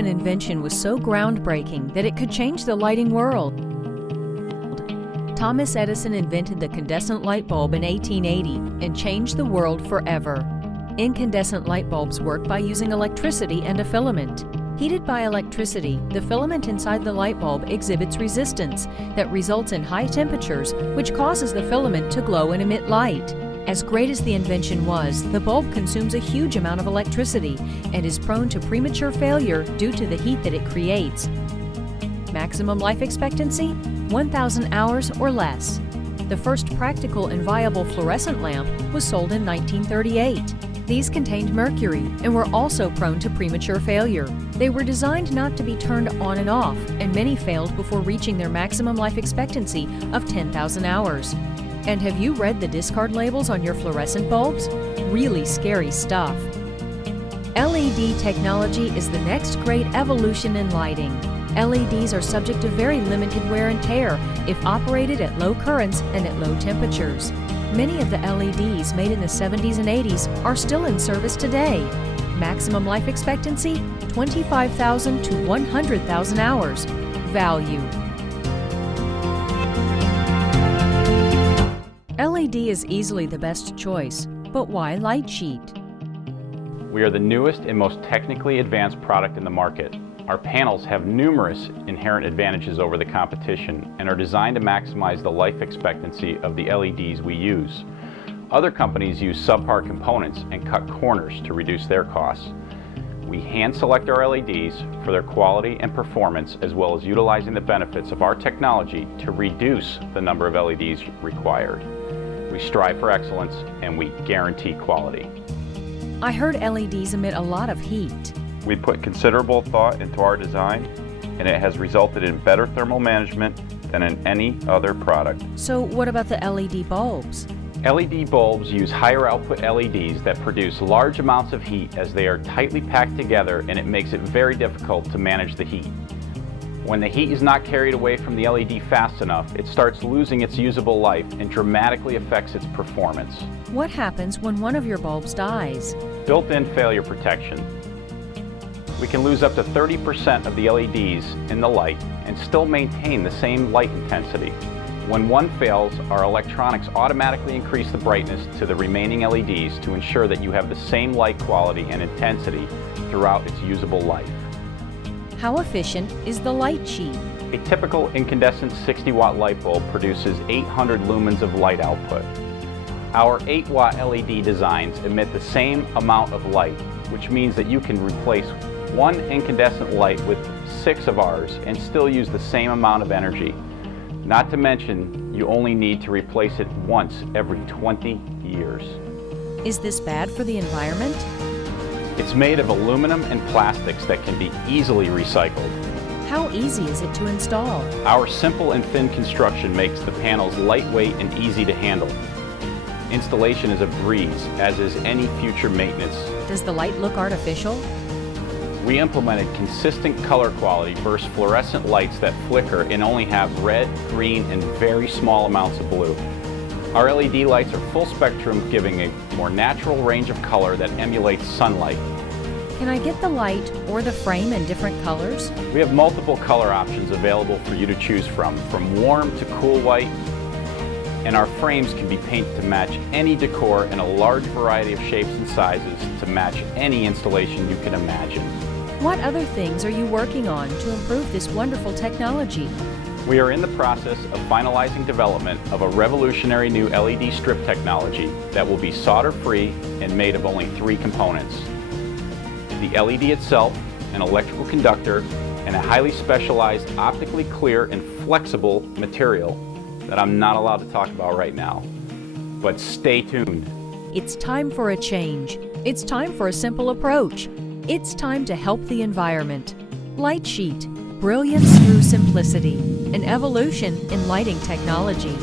an invention was so groundbreaking that it could change the lighting world. Thomas Edison invented the incandescent light bulb in 1880 and changed the world forever. Incandescent light bulbs work by using electricity and a filament. Heated by electricity, the filament inside the light bulb exhibits resistance that results in high temperatures, which causes the filament to glow and emit light. As great as the invention was, the bulb consumes a huge amount of electricity and is prone to premature failure due to the heat that it creates. Maximum life expectancy? 1,000 hours or less. The first practical and viable fluorescent lamp was sold in 1938. These contained mercury and were also prone to premature failure. They were designed not to be turned on and off, and many failed before reaching their maximum life expectancy of 10,000 hours. And have you read the discard labels on your fluorescent bulbs? Really scary stuff. LED technology is the next great evolution in lighting. LEDs are subject to very limited wear and tear if operated at low currents and at low temperatures. Many of the LEDs made in the 70s and 80s are still in service today. Maximum life expectancy? 25,000 to 100,000 hours. Value. LED is easily the best choice, but why LiteSheet? We are the newest and most technically advanced product in the market. Our panels have numerous inherent advantages over the competition and are designed to maximize the life expectancy of the LEDs we use. Other companies use subpar components and cut corners to reduce their costs. We hand select our LEDs for their quality and performance, as well as utilizing the benefits of our technology to reduce the number of LEDs required. We strive for excellence and we guarantee quality. I heard LEDs emit a lot of heat. We put considerable thought into our design, and it has resulted in better thermal management than in any other product. So what about the LED bulbs? LED bulbs use higher output LEDs that produce large amounts of heat as they are tightly packed together, and it makes it very difficult to manage the heat. When the heat is not carried away from the LED fast enough, it starts losing its usable life and dramatically affects its performance. What happens when one of your bulbs dies? Built-in failure protection. We can lose up to 30% of the LEDs in the light and still maintain the same light intensity. When one fails, our electronics automatically increase the brightness to the remaining LEDs to ensure that you have the same light quality and intensity throughout its usable life. How efficient is the LiteSheet? A typical incandescent 60-watt light bulb produces 800 lumens of light output. Our 8-watt LED designs emit the same amount of light, which means that you can replace one incandescent light with 6 of ours and still use the same amount of energy. Not to mention, you only need to replace it once every 20 years. Is this bad for the environment? It's made of aluminum and plastics that can be easily recycled. How easy is it to install? Our simple and thin construction makes the panels lightweight and easy to handle. Installation is a breeze, as is any future maintenance. Does the light look artificial? We implemented consistent color quality versus fluorescent lights that flicker and only have red, green, and very small amounts of blue. Our LED lights are full spectrum, giving a more natural range of color that emulates sunlight. Can I get the light or the frame in different colors? We have multiple color options available for you to choose from warm to cool white, and our frames can be painted to match any decor in a large variety of shapes and sizes to match any installation you can imagine. What other things are you working on to improve this wonderful technology? We are in the process of finalizing development of a revolutionary new LED strip technology that will be solder-free and made of only 3 components: the LED itself, an electrical conductor, and a highly specialized optically clear and flexible material that I'm not allowed to talk about right now. But stay tuned. It's time for a change. It's time for a simple approach. It's time to help the environment. LiteSheet, brilliance through simplicity, an evolution in lighting technology.